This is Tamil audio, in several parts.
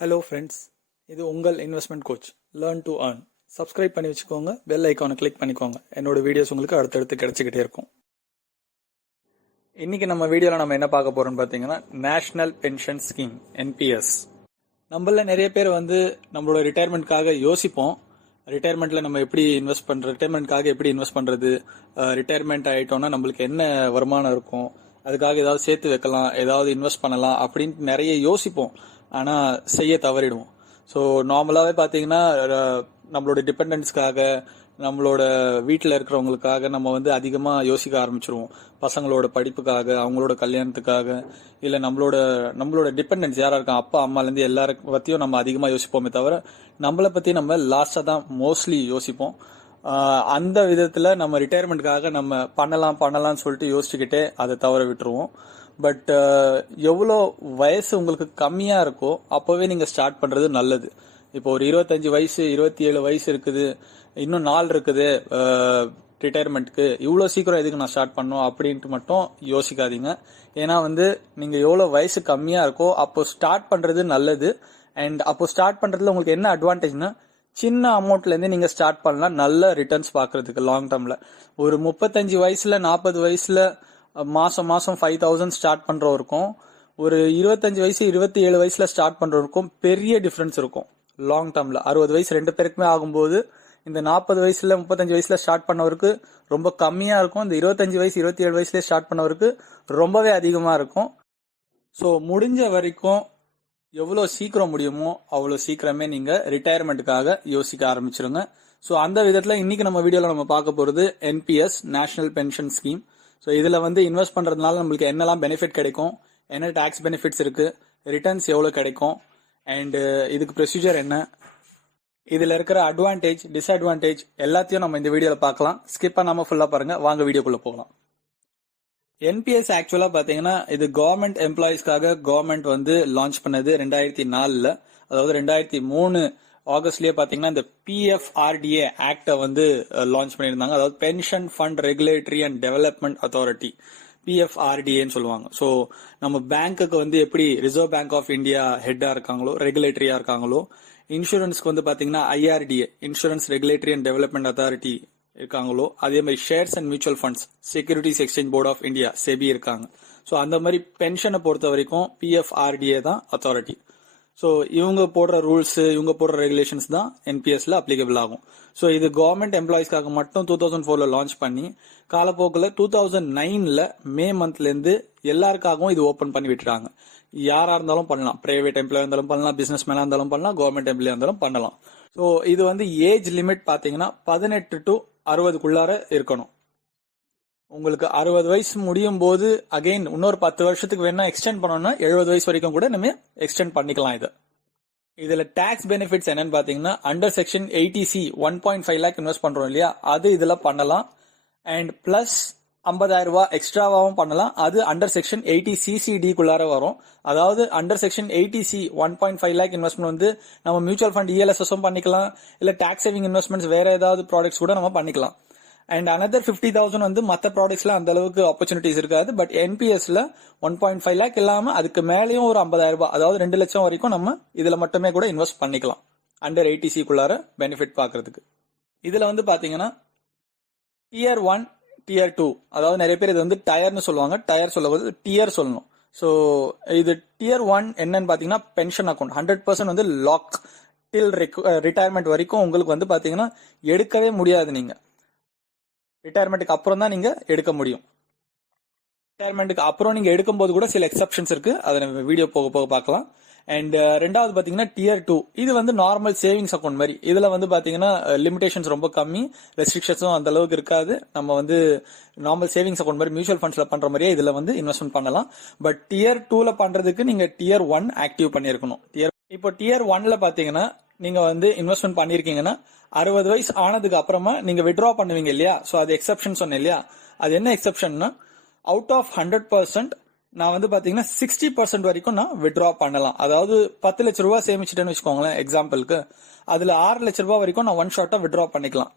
ஹலோ ஃப்ரெண்ட்ஸ், இது உங்கள் investment coach. Learn to earn. Subscribe பண்ணி வச்சுக்கோங்க, பெல் ஐக்கானை கிளிக் பண்ணிக்கோங்க. என்னோட வீடியோஸ் உங்களுக்கு அடுத்தடுத்து கிடைச்சிக்கிட்டே இருக்கும். இன்னைக்கு நம்ம வீடியோவில் நம்ம என்ன பார்க்க போறோம்னு பார்த்தீங்கன்னா, நேஷனல் பென்ஷன் ஸ்கீம் என்பிஎஸ். நம்மள நிறைய பேர் நம்மளோட ரிட்டையர்மெண்ட்காக யோசிப்போம். ரிட்டையர்மெண்ட்ல நம்ம எப்படி இன்வெஸ்ட் பண்றது, ரிட்டையர்மெண்ட்காக எப்படி இன்வெஸ்ட் பண்றது, ரிட்டையர்மெண்ட் ஆயிட்டோம்னா நம்மளுக்கு என்ன வருமானம் இருக்கும், அதுக்காக ஏதாவது சேர்த்து வைக்கலாம், ஏதாவது இன்வெஸ்ட் பண்ணலாம் அப்படின்னு நிறைய யோசிப்போம். ஆனா செய்ய தவறிடுவோம். ஸோ நார்மலாவே பாத்தீங்கன்னா நம்மளோட டிபெண்டன்ஸ்க்காக, நம்மளோட வீட்டில் இருக்கிறவங்களுக்காக நம்ம அதிகமா யோசிக்க ஆரம்பிச்சிருவோம். பசங்களோட படிப்புக்காக, அவங்களோட கல்யாணத்துக்காக, இல்ல நம்மளோட டிபெண்டன்ஸ் யாரா இருக்கா, அப்பா அம்மாலேருந்து எல்லாரும் பத்தியும் நம்ம அதிகமா யோசிப்போமே தவிர நம்மளை பத்தி நம்ம லாஸ்டா தான் மோஸ்ட்லி யோசிப்போம். அந்த விதத்துல நம்ம ரிட்டையர்மெண்ட்காக நம்ம பண்ணலாம்னு சொல்லிட்டு யோசிச்சுக்கிட்டே அதை தவற விட்டுருவோம். பட் எவ்வளோ வயசு உங்களுக்கு கம்மியா இருக்கோ அப்பவே நீங்க ஸ்டார்ட் பண்றது நல்லது. இப்போ ஒரு 25 வயசு 27 வயசு இருக்குது, இன்னும் நாள் இருக்குது ரிட்டையர்மெண்ட்க்கு, இவ்வளோ சீக்கிரம் எதுக்கு நான் ஸ்டார்ட் பண்ணோம் அப்படின்ட்டு மட்டும் யோசிக்காதீங்க. ஏன்னா நீங்க எவ்வளோ வயசு கம்மியா இருக்கோ அப்போ ஸ்டார்ட் பண்றது நல்லது. அண்ட் அப்போ ஸ்டார்ட் பண்றதுல உங்களுக்கு என்ன அட்வான்டேஜ்னா, சின்ன அமௌண்ட்ல இருந்து நீங்க ஸ்டார்ட் பண்ணலாம் நல்ல ரிட்டர்ன்ஸ் பாக்குறதுக்கு லாங் டேர்ம்ல. ஒரு 35 வயசுல 40 வயசுல மாசம் 5,000 ஸ்டார்ட் பண்றவருக்கும், ஒரு 25 வயசு 27 வயசுல ஸ்டார்ட் பண்றவருக்கும் பெரிய டிஃபரன்ஸ் இருக்கும் லாங் டேர்ம்ல. 60 வயசு ரெண்டு பேருக்குமே ஆகும்போது இந்த 40 வயசுல 35 வயசுல ஸ்டார்ட் பண்ணவருக்கு ரொம்ப கம்மியா இருக்கும். இந்த 25 வயசு 27 வயசுல ஸ்டார்ட் பண்ணவருக்கு ரொம்பவே அதிகமா இருக்கும். ஸோ முடிஞ்ச வரைக்கும் எவ்வளோ சீக்கிரம் முடியுமோ அவ்வளோ சீக்கிரமே நீங்க ரிட்டையர்மெண்ட்டுக்காக யோசிக்க ஆரம்பிச்சிருங்க. ஸோ அந்த விதத்துல இன்னைக்கு நம்ம வீடியோல நம்ம பார்க்க போறது NPS, national pension scheme. So இதுல இன்வெஸ்ட் பண்றதுனால நம்மளுக்கு என்னெல்லாம் பெனிஃபிட் கிடைக்கும், என்ன டாக்ஸ் பெனிஃபிட்ஸ் இருக்கு, ரிட்டர்ன்ஸ் எவ்வளவு கிடைக்கும், அண்ட் இதுக்கு ப்ரொசீஜர் என்ன, இதுல இருக்கிற அட்வான்டேஜ் டிஸ்அட்வான்டேஜ் எல்லாத்தையும் நம்ம இந்த வீடியோல பார்க்கலாம். ஸ்கிப் பண்ணாம ஃபுல்லா பாருங்க. வாங்க வீடியோக்குள்ள போகலாம். என்பிஎஸ் ஆக்சுவலா பாத்தீங்கன்னா இது கவர்மெண்ட் எம்ப்ளாயிஸ்க்காக கவர்மெண்ட் லான்ச் பண்ணது 2004. அதாவது 2003 ஆகஸ்ட்லயே பாத்தீங்கன்னா இந்த பிஎஃப்ஆர்டிஏ ஆக்ட லான்ச் பண்ணியிருந்தாங்க. அதாவது pension fund regulatory and development authority, பிஎஃப்ஆர்டிஏன்னு சொல்லுவாங்க. ஸோ நம்ம பேங்க்குக்கு எப்படி ரிசர்வ் பேங்க் ஆஃப் இந்தியா ஹெட்டா இருக்காங்களோ, ரெகுலேட்டரியா இருக்காங்களோ, இன்சூரன்ஸ்க்கு பாத்தீங்கன்னா IRDA, insurance regulatory and development authority இருக்காங்களோ, அதே மாதிரி shares and mutual funds, securities exchange board of India, SEBI இருக்காங்க. ஸோ அந்த மாதிரி பென்ஷனை பொறுத்த வரைக்கும் பிஎஃப்ஆர்டிஏ தான் அத்தாரிட்டி. ஸோ இவங்க போடுற ரூல்ஸ், இவங்க போடுற ரெகுலேஷன்ஸ் தான் என்பிஎஸ்ல அப்ளிகபிள் ஆகும். ஸோ இது கவர்மெண்ட் எம்ப்ளாயிஸ்க்காக மட்டும் 2004 லான்ச் பண்ணி, காலப்போக்கில் 2009 மே மந்த்ல இருந்து எல்லாருக்காகவும் இது ஓபன் பண்ணி விட்டுறாங்க. யாரா இருந்தாலும் பண்ணலாம், பிரைவேட் எம்ப்ளாயா இருந்தாலும் பண்ணலாம், பிசினஸ் மேனா இருந்தாலும் பண்ணலாம், கவர்மெண்ட் எம்ப்ளாயா இருந்தாலும் பண்ணலாம். ஸோ இது ஏஜ் லிமிட் பாத்தீங்கன்னா 18 to 60க்குள்ளார இருக்கணும். உங்களுக்கு 60 வயசு முடியும் போது அகைன் இன்னொரு 10 வருஷத்துக்கு வேணா எக்ஸ்டெண்ட் பண்ணணும்னா 70 வயசு வரைக்கும் கூட நம்ம எக்ஸ்டெண்ட் பண்ணிக்கலாம். இதுல டாக்ஸ் பெனிஃபிட்ஸ் என்னன்னு பாத்தீங்கன்னா, under section 80C 1.5 lakh invest பண்றோம் இல்லையா, அது இதுல பண்ணலாம். அண்ட் பிளஸ் 50,000 ரூபாய் எக்ஸ்ட்ராவாவும் பண்ணலாம். அது அண்டர் செக்ஷன் 80CCD குள்ளார வரும். அதாவது under section 80C 1.5 lakh investment நம்ம மியூச்சுவல் ஃபண்ட் இஎல்எஸ்எஸும் பண்ணிக்கலாம், இல்ல டாக்ஸ் சேவிங் இன்வெஸ்ட்மெண்ட்ஸ் வேற ஏதாவது ப்ராடக்ட்ஸ் கூட நம்ம பண்ணிக்கலாம். அண்ட் அனதர் 50,000 மத்த ப்ராடக்ட்ஸ்ல அந்த அளவுக்கு ஆப்பர்ச்சுனிட்டிஸ் இருக்காது. பட் என்பிஎஸ்ல 1.5 lakh இல்லாம அதுக்கு மேலேயும் ஒரு 50,000 ரூபாய், அதாவது 2 லட்சம் வரைக்கும் நம்ம இதுல மட்டுமே கூட இன்வெஸ்ட் பண்ணிக்கலாம் அண்டர் 80C குள்ளார பெனிஃபிட் பாக்குறதுக்கு. இதுல பாத்தீங்கன்னா டியர் 1, டியர் 2, அதாவது நிறைய பேர் இது டயர்னு சொல்லுவாங்க, டயர் சொல்லும்போது டியர் சொல்லணும். ஸோ இது டியர் 1 என்னன்னு பாத்தீங்கன்னா பென்ஷன் அக்கௌண்ட் 100% லாக் டில் ரிட்டையர்மெண்ட் வரைக்கும் உங்களுக்கு பாத்தீங்கன்னா எடுக்கவே முடியாது. நீங்க ரிட்டையர்மெண்ட்டுக்கு அப்புறம் தான் நீங்க எடுக்க முடியும். ரிட்டையர்மெண்ட்டுக்கு அப்புறம் நீங்க எடுக்கும் போது கூட சில எக்ஸப்ஷன்ஸ் இருக்கு, அதை நம்ம வீடியோ போக போக பார்க்கலாம். அண்ட் ரெண்டாவது பாத்தீங்கன்னா டியர் 2, இது நார்மல் சேவிங்ஸ் அக்கௌண்ட் மாதிரி. இதுல பாத்தீங்கன்னா லிமிடேஷன்ஸ் ரொம்ப கம்மி, ரெஸ்ட்ரிக்ஷன்ஸும் அந்த அளவுக்கு இருக்காது. நம்ம நார்மல் சேவிங்ஸ் அக்கௌண்ட் மாதிரி மியூச்சுவல் ஃபண்ட்ஸ்ல பண்ற மாதிரியே இதுல இன்வெஸ்ட்மெண்ட் பண்ணலாம். பட் டியர் 2ல பண்றதுக்கு நீங்க டியர் 1 ஆக்டிவ் பண்ணிருக்கணும். இப்போ டியர் 1ல பாத்தீங்கன்னா நீங்க இன்வெஸ்ட்மெண்ட் பண்ணிருக்கீங்கன்னா 60 வயசு ஆனதுக்கு அப்புறமா நீங்க வித்ட்ரா பண்ணுவீங்க இல்லையா. சோ அது எக்ஸப்ஷன் சொன்னேன் இல்லையா, அது என்ன எக்ஸப்ஷன்னா, அவுட் ஆஃப் 100% நான் பாத்தீங்கன்னா 60% வரைக்கும் நான் வித்ட்ரா பண்ணலாம். அதாவது 10 லட்ச ரூபாய் சேமிச்சுட்டேன்னு வச்சுக்கோங்களேன் எக்ஸாம்பிளுக்கு, அதுல 6 லட்ச ரூபாய் வரைக்கும் நான் ஒன் ஷாட்டா வித்ட்ரா பண்ணிக்கலாம்.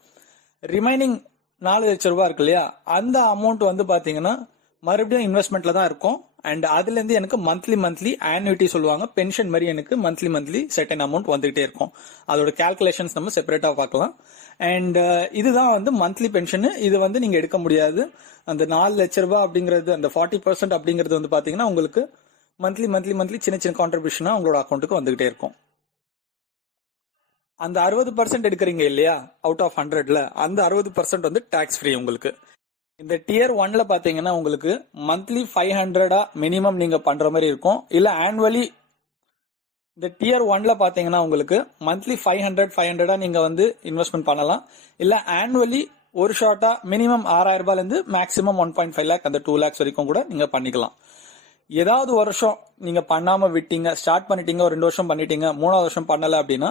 ரிமைனிங் 4 லட்ச ரூபாய் இருக்கு இல்லையா, அந்த அமௌண்ட் பாத்தீங்கன்னா மறுபடியும் இன்வெஸ்ட்மெண்ட்ல தான் இருக்கும். அண்ட் அதுல இருந்து எனக்கு மந்த்லி ஆன்யூட்டி சொல்லுவாங்க, பென்ஷன் மாதிரி எனக்கு மந்த்லி செர்டன் அமௌண்ட் வந்துகிட்டே இருக்கும். அதோட கால்குலேஷன்ஸ் நம்ம செப்பரேட்டா பார்க்கலாம். அண்ட் இதுதான் வந்து மந்த்லி பென்ஷன். இது வந்து நீங்க எடுக்க முடியாது. அந்த 4 லட்ச ரூபாய் அப்படிங்கிறது, அந்த 40% அப்படிங்கிறது வந்து பாத்தீங்கன்னா உங்களுக்கு மந்த்லி சின்ன கான்ட்ரிபியூஷனா உங்களோட அக்கௌண்ட்டுக்கு வந்துகிட்டே இருக்கும். அந்த 60% எடுக்கிறீங்க இல்லையா அவுட் ஆஃப் 100ல, அந்த 60% வந்து டாக்ஸ் ஃப்ரீ உங்களுக்கு. இந்த டியர் 1ல பாத்தீங்கன்னா உங்களுக்கு மந்த்லி 500 மினிமம் நீங்க பண்ற மாதிரி இருக்கும். இல்ல ஆனுவலி இந்த டியர் 1ல பாத்தீங்கன்னா உங்களுக்கு மந்த்லி 500 நீங்க வந்து இன்வெஸ்ட்மெண்ட் பண்ணலாம். இல்ல ஆனுவலி ஒரு ஷார்ட்டா மினிமம் 6000 ரூபாயில இருந்து மேக்ஸிமம் 1.5 லேக் அந்த 2 லேக்ஸ் வரைக்கும் கூட நீங்க பண்ணிக்கலாம். ஏதாவது வருஷம் நீங்க பண்ணாம விட்டீங்க, ஸ்டார்ட் பண்ணிட்டீங்க, ஒரு 2 வருஷம் பண்ணிட்டீங்க, 3வது வருஷம் பண்ணல அப்படின்னா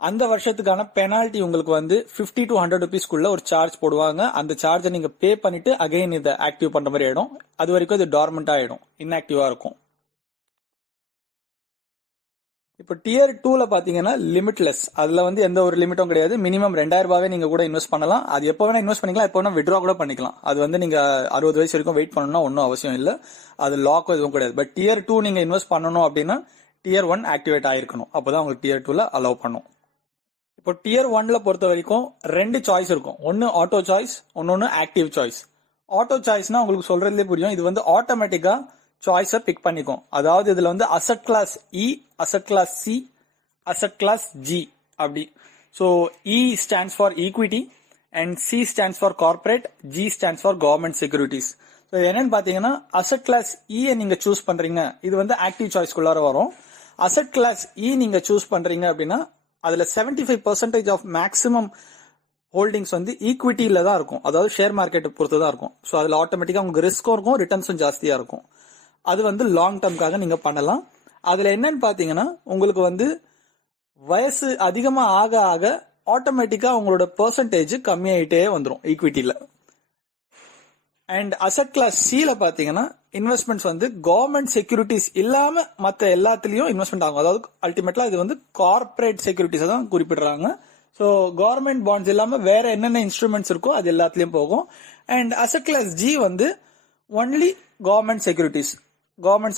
அந்த வருஷத்துக்கான பெனால்டி உங்களுக்கு வந்து 50 to 100 ருபீஸ்க்குள்ள ஒரு சார்ஜ் போடுவாங்க. அந்த சார்ஜை நீங்க பே பண்ணிட்டு அகைன் இதை ஆக்டிவ் பண்ற மாதிரி ஆயிடும். அது வரைக்கும் இது டார்மெண்டா ஆயிடும், இன்ஆக்டிவா இருக்கும். இப்போ டியர் 2ல பாத்தீங்கன்னா லிமிட்லெஸ், அதுல வந்து எந்த ஒரு லிமிட்டும் கிடையாது. மினிமம் 2000 ரூபாவே நீங்க கூட இன்வெஸ்ட் பண்ணலாம். அது எப்போ வேணா இன்வெஸ்ட் பண்ணிக்கலாம், எப்போ வேணா வித்ட்ரா கூட பண்ணிக்கலாம். அது வந்து நீங்க 60 வயசு வரைக்கும் வெயிட் பண்ணணும்னா ஒன்றும் அவசியம் இல்லை. அது லாக் எதுவும் கிடையாது. பட் டியர் 2 நீங்க இன்வெஸ்ட் பண்ணணும் அப்படின்னா டியர் 1 ஆக்டிவேட் ஆயிருக்கணும். அப்போதான் உங்களுக்கு டியர் 2ல அலோவ் பண்ணும். இப்போ டியர் 1ல பொறுத்த வரைக்கும் 2 சாய்ஸ் இருக்கும். ஒன்னு ஆட்டோ சாய்ஸ், இன்னொன்னு ஆக்டிவ் சாய்ஸ். ஆட்டோ சாய்ஸ்னா உங்களுக்கு சொல்றதுலேயே புரியும், இது வந்து ஆட்டோமேட்டிக்கா சாய்ஸை பிக் பண்ணிக்கும். அதாவது இதுல வந்து asset class E, asset class C, asset class G அப்படி. So E stands for equity and C stands for corporate, G stands for government securities. So என்னன்னு பாத்தீங்கன்னா அசட் கிளாஸ் இ நீங்க சூஸ் பண்றீங்க, இது வந்து ஆக்டிவ் சாய்ஸ்க்குள்ளார வரும். அசட் கிளாஸ் இ நீங்க சூஸ் பண்றீங்க அப்படின்னா அதுல 75% ஆஃப் மேக்ஸிமம் ஹோல்டிங்ஸ் வந்து ஈக்விட்டியில தான் இருக்கும். அதாவது ஷேர் மார்க்கெட்டை பொறுத்து தான் இருக்கும். ஸோ அதுல ஆட்டோமேட்டிக்கா உங்களுக்கு ரிஸ்க்கும் இருக்கும், ரிட்டர்ன்ஸும் ஜாஸ்தியா இருக்கும். அது வந்து லாங் டர்ம்காக நீங்க பண்ணலாம். அதுல என்னன்னு பாத்தீங்கன்னா உங்களுக்கு வந்து வயசு அதிகமா ஆக ஆக ஆட்டோமேட்டிக்கா உங்களோட பெர்சன்டேஜ் கம்மியாயிட்டே வந்துடும் ஈக்விட்டியில. அண்ட் அசட் கிளாஸ் சில பாத்தீங்கன்னா இன்வெஸ்ட்மெண்ட்ஸ் வந்து கவர்மெண்ட் செக்யூரிட்டிஸ் இல்லாம மற்ற எல்லாத்துலயும் இன்வெஸ்ட்மெண்ட் ஆகும். அதாவது அல்டிமேட்லா இது வந்து கார்பரேட் செக்யூரிட்டிஸ் தான் குறிப்பிடுறாங்க. ஸோ கவர்மெண்ட் பாண்ட்ஸ் இல்லாம வேற என்னென்ன இன்ஸ்ட்ருமெண்ட்ஸ் இருக்கோ அது எல்லாத்துலயும் போகும். அண்ட் அசட் கிளாஸ் ஜி வந்து ஒன்லி கவர்மெண்ட்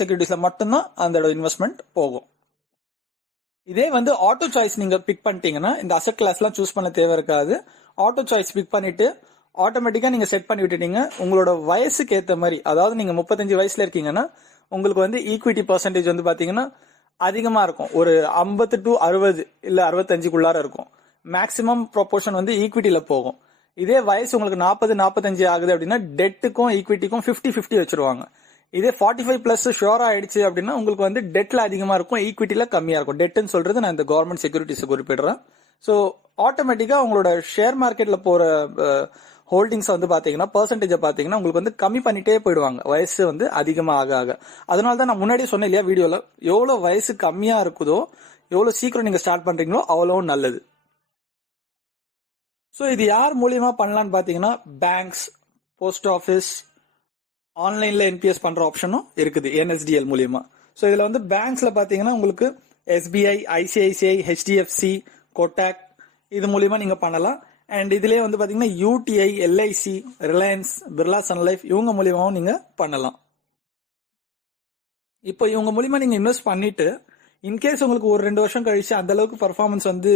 செக்யூரிட்டிஸ்ல மட்டும்தான் அந்த இன்வெஸ்ட்மெண்ட் போகும். இதே வந்து ஆட்டோ சாய்ஸ் நீங்க பிக் பண்ணிட்டீங்கன்னா இந்த அசட் கிளாஸ் எல்லாம் சூஸ் பண்ண தேவை இருக்காது. ஆட்டோ சாய்ஸ் பிக் பண்ணிட்டு ஆட்டோமேட்டிக்கா நீங்க செட் பண்ணி விட்டுட்டீங்க. உங்களோட வயசுக்கு ஏத்த மாதிரி, அதாவது நீங்க 35 வயசுல இருக்கீங்கன்னா உங்களுக்கு வந்து ஈக்விட்டி பெர்சன்டேஜ் வந்து பாத்தீங்கன்னா அதிகமா இருக்கும். ஒரு 50 to 60 இல்ல 65க்குள்ளார இருக்கும். மேக்சிமம் ப்ரொபோர்ஷன் வந்து ஈக்விட்டியில போகும். இதே வயசு உங்களுக்கு 40-45 ஆகுது அப்படின்னா டெட்டுக்கும் ஈக்விட்டிக்கும் 50-50 வச்சிருவாங்க. இதே 45 பிளஸ் ஷோர் ஆயிடுச்சு அப்படின்னா உங்களுக்கு வந்து டெட்ல அதிகமா இருக்கும், ஈக்விட்டில கம்மியா இருக்கும். டெட்னு சொல்றது நான் இந்த கவர்மெண்ட் செக்யூரிட்டிஸ் குறிப்பிடுறேன். ஸோ ஆட்டோமேட்டிக்கா உங்களோட ஷேர் மார்க்கெட்ல போற ஹோல்டிங்ஸ் வந்து பாத்தீங்கன்னா பெர்சன்டேஜ் பாத்தீங்கன்னா உங்களுக்கு வந்து கம்மி பண்ணிட்டே போயிடுவாங்க வயசு வந்து அதிகமா ஆக ஆக. அதனால தான் நான் முன்னாடியே சொன்னேன் இல்லையா வீடியோல, எவ்வளவு வயசு கம்மியா இருக்குதோ எவ்வளவு சீக்கிரம் நீங்க ஸ்டார்ட் பண்றீங்களோ அவ்வளவு நல்லது. ஸோ இது யார் மூலியமா பண்ணலான்னு பாத்தீங்கன்னா பேங்க்ஸ், போஸ்ட் ஆஃபீஸ், ஆன்லைன்ல என்பிஎஸ் பண்ற ஆப்ஷனும் இருக்குது என்எஸ்டிஎல் மூலியமா. ஸோ இதுல வந்து பேங்க்ஸ்ல பாத்தீங்கன்னா உங்களுக்கு எஸ்பிஐ, ஐசிஐசிஐ, ஹெச்டிஎஃப்சி, கோட்டாக் இது மூலியமா நீங்க பண்ணலாம். அண்ட் இதுலயே வந்து பாத்தீங்கன்னா UTI, LIC, Reliance, Birla Sun Life இவங்க மூலியமாவும் நீங்க பண்ணலாம். இப்போ இவங்க மூலியமா நீங்க இன்வெஸ்ட் பண்ணிட்டு இன்கேஸ் உங்களுக்கு ஒரு 2 வருஷம் கழிச்சு அந்த அளவுக்கு பர்ஃபார்மன்ஸ் வந்து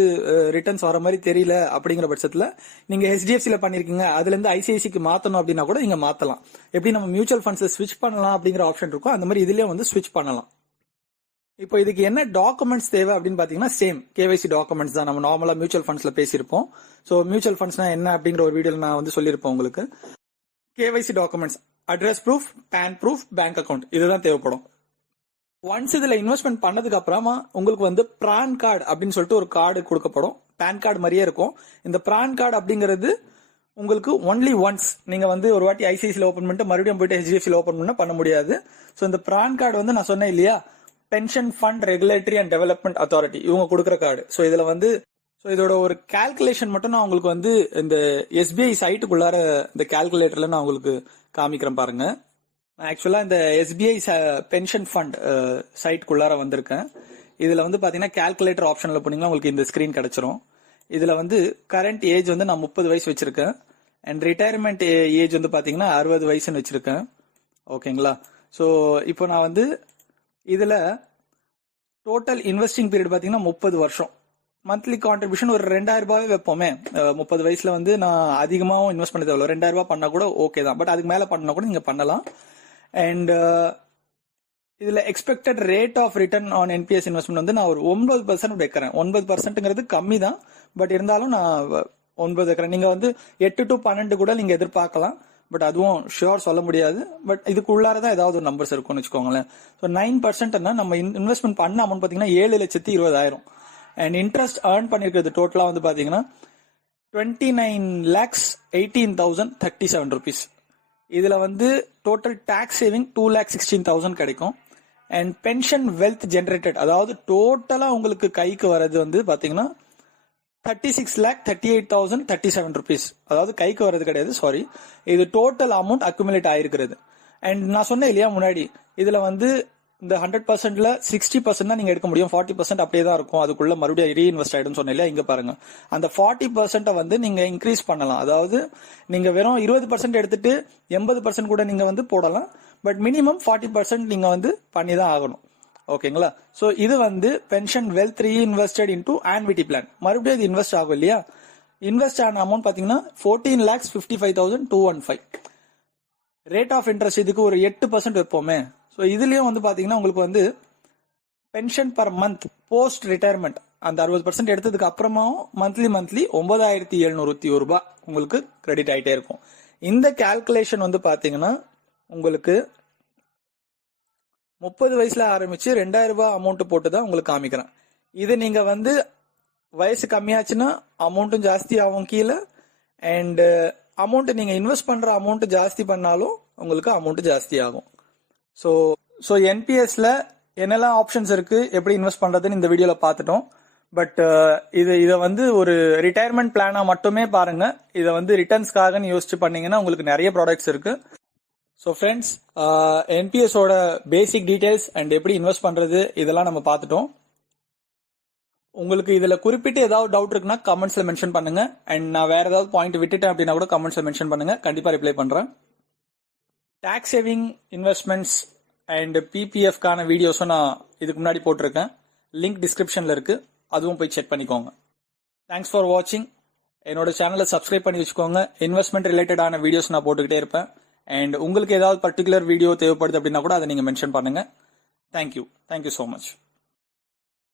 ரிட்டர்ன்ஸ் வர மாதிரி தெரியல அப்படிங்கிற பட்சத்துல நீங்க ஹெச்டிஎஃப்சில பண்ணிருக்கீங்க, அதுல இருந்து ஐசிஐசிக்கு மாத்தணும் அப்படின்னா கூட நீங்க மாத்தலாம். எப்படி நம்ம மியூச்சுவல் ஃபண்ட்ஸ்ல ஸ்விட்ச் பண்ணலாம் அப்படிங்கிற ஆப்ஷன் இருக்கும், அந்த மாதிரி இதுலயே வந்து ஸ்விட்ச் பண்ணலாம். இப்போ இதுக்கு என்ன டாக்குமெண்ட்ஸ் தேவை அப்படின்னு பாத்தீங்கன்னா சேம் கேவைசி டாக்குமெண்ட்ஸ் தான் நம்ம நார்மலா மியூச்சுவல் ஃபண்ட்ஸ்ல பேசியிருப்போம். ஸோ மியூச்சுவல் ஃபண்ட்ஸ்னா என்ன அப்படிங்கிற ஒரு வீடியோல நான் வந்து சொல்லியிருப்பேன் உங்களுக்கு. KYC documents address proof, PAN proof, bank account இதுதான் தேவைப்படும். ஒன்ஸ் இதுல இன்வெஸ்ட்மெண்ட் பண்ணதுக்கு அப்புறமா உங்களுக்கு வந்து பிரான் கார்டு அப்படின்னு சொல்லிட்டு ஒரு கார்டு கொடுக்கப்படும். பேன் கார்டு மாதிரியே இருக்கும். இந்த பிரான் கார்டு அப்படிங்கிறது உங்களுக்கு ஒன்லி ஒன்ஸ் நீங்க வந்து ஒரு வாட்டி ஐசிஐசில ஓபன் பண்ணிட்டு மறுபடியும் போயிட்டு ஹெச்டிஎஃப்சில ஓபன் பண்ண முடியாது. ஸோ இந்த பிரான் கார்டு வந்து நான் சொன்னேன் இல்லையா, pension fund regulatory and development authority இவங்க கொடுக்குற கார்டு. ஸோ இதுல வந்து இதோட ஒரு கால்குலேஷன் மட்டும் நான் உங்களுக்கு வந்து இந்த எஸ்பிஐ சைட்டுக்குள்ளார இந்த கால்குலேட்டர்ல நான் உங்களுக்கு காமிக்கிறேன் பாருங்க. ஆக்சுவலா இந்த எஸ்பிஐ பென்ஷன் ஃபண்ட் சைட்குள்ளார வந்திருக்கேன். இதுல வந்து பாத்தீங்கன்னா கால்குலேட்டர் ஆப்ஷன்ல போனீங்கன்னா உங்களுக்கு இந்த ஸ்கிரீன் கிடைச்சிரும். இதுல வந்து கரண்ட் ஏஜ் வந்து நான் 30 வயசு வச்சிருக்கேன். அண்ட் ரிட்டையர்மெண்ட் ஏஜ் வந்து பாத்தீங்கன்னா 60 வயசுன்னு வச்சிருக்கேன். ஓகேங்களா. ஸோ இப்போ நான் வந்து இதில் டோட்டல் இன்வெஸ்டிங் பீரியட் பார்த்தீங்கன்னா 30 வருஷம். மந்த்லி கான்ட்ரிபியூஷன் ஒரு 2000 ரூபாய் வைப்போமே. 30 வயசுல வந்து நான் அதிகமாகவும் இன்வெஸ்ட் பண்ண தேவையில்ல, 2000 ரூபாய் பண்ணா கூட ஓகே தான். பட் அதுக்கு மேல பண்ணா கூட நீங்க பண்ணலாம். அண்ட் இதுல expected rate of return on NPS investment வந்து நான் ஒரு 9% வைக்கிறேன். 9%ங்கிறது கம்மி தான், பட் இருந்தாலும் நான் 9 வைக்கிறேன். நீங்க வந்து 8 to 12 கூட நீங்க எதிர்பார்க்கலாம், பட் அதுவும் ஷியோர் சொல்ல முடியாது. பட் இதுக்குள்ளாரதான் ஏதாவது ஒரு நம்பர்ஸ் இருக்கும்னு வச்சுக்கோங்களேன். ஸோ 9%னா நம்ம இன்வெஸ்ட்மெண்ட் பண்ண அமௌண்ட் பார்த்தீங்கன்னா 7,20,000. அண்ட் இன்ட்ரெஸ்ட் ஏர்ன் பண்ணிருக்கிறது டோட்டலா வந்து பாத்தீங்கன்னா 29,18,037 rupees. இதுல வந்து டோட்டல் டாக்ஸ் சேவிங் 2,16,000 கிடைக்கும். அண்ட் பென்ஷன் வெல்த் ஜெனரேட்டட், அதாவது டோட்டலா உங்களுக்கு கைக்கு வர்றது வந்து பாத்தீங்கன்னா 36,38,037 rupees. அதாவது கைக்கு வர்றது கிடையாது, சாரி, இது டோட்டல் அமௌண்ட் அக்குமுலேட் ஆயிருக்கிறது. அண்ட் நான் சொன்னேன் இல்லையா முன்னாடி, இதுல வந்து இந்த 100%ல 60% தான் நீங்க எடுக்க முடியும், 40% அப்படியே தான் இருக்கும், அதுக்குள்ள மறுபடியும் ரீஇன்வெஸ்ட் ஆயிடும் சொன்னேன் இல்லையா. இங்க பாருங்க, அந்த 40% வந்து நீங்க இன்க்ரீஸ் பண்ணலாம். அதாவது நீங்க வெறும் 20% எடுத்துட்டு 80% கூட நீங்க வந்து போடலாம். பட் மினிமம் 40% நீங்க வந்து பண்ணி தான் ஆகணும். ஓகேங்களா? சோ இது வந்து pension wealth reinvested into annuity plan. மறுபடியும் இது இன்வெஸ்ட் ஆகும் இல்லையா. இன்வெஸ்ட் ஆன அமௌண்ட் பாத்தீங்கன்னா 14,55,215. ரேட் ஆஃப் இன்ட்ரெஸ்ட் இதுக்கு ஒரு 8% வைப்போமே. ஸோ இதுலயும் வந்து பாத்தீங்கன்னா உங்களுக்கு வந்து pension per month post retirement அந்த 60% எடுத்ததுக்கு அப்புறமாவும் மந்த்லி 9,721 ரூபாய் உங்களுக்கு கிரெடிட் ஆயிட்டே இருக்கும். இந்த கால்குலேஷன் வந்து பாத்தீங்கன்னா உங்களுக்கு 30 வயசுல ஆரம்பிச்சு 2,000 ரூபாய் அமௌண்ட் போட்டு தான் உங்களுக்கு காமிக்கிறேன். இது நீங்க வந்து வயசு கம்மியாச்சுன்னா அமௌண்ட்டும் ஜாஸ்தி ஆகும் கீழே. அண்ட் அமௌண்ட் நீங்க இன்வெஸ்ட் பண்ற அமௌண்ட் ஜாஸ்தி பண்ணாலும் உங்களுக்கு அமௌண்ட் ஜாஸ்தி ஆகும். ஸோ என்பிஎஸ்ல என்னெல்லாம் ஆப்ஷன்ஸ் இருக்கு, எப்படி இன்வெஸ்ட் பண்றதுன்னு இந்த வீடியோல பார்த்துட்டோம். பட் இதை வந்து ஒரு ரிட்டையர்மெண்ட் பிளானா மட்டுமே பாருங்க. இதை வந்து ரிட்டர்ன்ஸ்க்காக யோசிச்சு பண்ணீங்கன்னா உங்களுக்கு நிறைய ப்ராடக்ட்ஸ் இருக்கு. ஸோ ஃப்ரெண்ட்ஸ், என்பிஎஸோட பேசிக் டீடைல்ஸ் அண்ட் எப்படி இன்வெஸ்ட் பண்றது இதெல்லாம் நம்ம பார்த்துட்டோம். உங்களுக்கு இதுல குறிப்பிட்டு ஏதாவது டவுட் இருக்குன்னா கமெண்ட்ஸ்ல மென்ஷன் பண்ணுங்க. அண்ட் நான் வேற ஏதாவது பாயிண்ட் விட்டுட்டேன் அப்படின்னா கூட கமெண்ட்ஸ்ல மென்ஷன் பண்ணுங்க, கண்டிப்பா ரிப்ளை பண்றேன். டாக்ஸ் சேவிங் இன்வெஸ்ட்மெண்ட்ஸ் அண்ட் பிபிஎஃப்கான வீடியோஸும் நான் இதுக்கு முன்னாடி போட்டிருக்கேன். லிங்க் டிஸ்கிரிப்ஷன்ல இருக்கு, அதுவும் போய் செக் பண்ணிக்கோங்க. தேங்க்ஸ் ஃபார் வாட்சிங். என்னோட சேனலை சப்ஸ்கிரைப் பண்ணி வச்சுக்கோங்க. இன்வெஸ்ட்மெண்ட் ரிலேட்டடான வீடியோஸ் நான் போட்டுக்கிட்டே இருப்பேன். அண்ட் உங்களுக்கு ஏதாவது பர்டிகுலர் வீடியோ தேவைப்படுது அப்படின்னா கூட அதை நீங்க மென்ஷன் பண்ணுங்க. Thank you so much.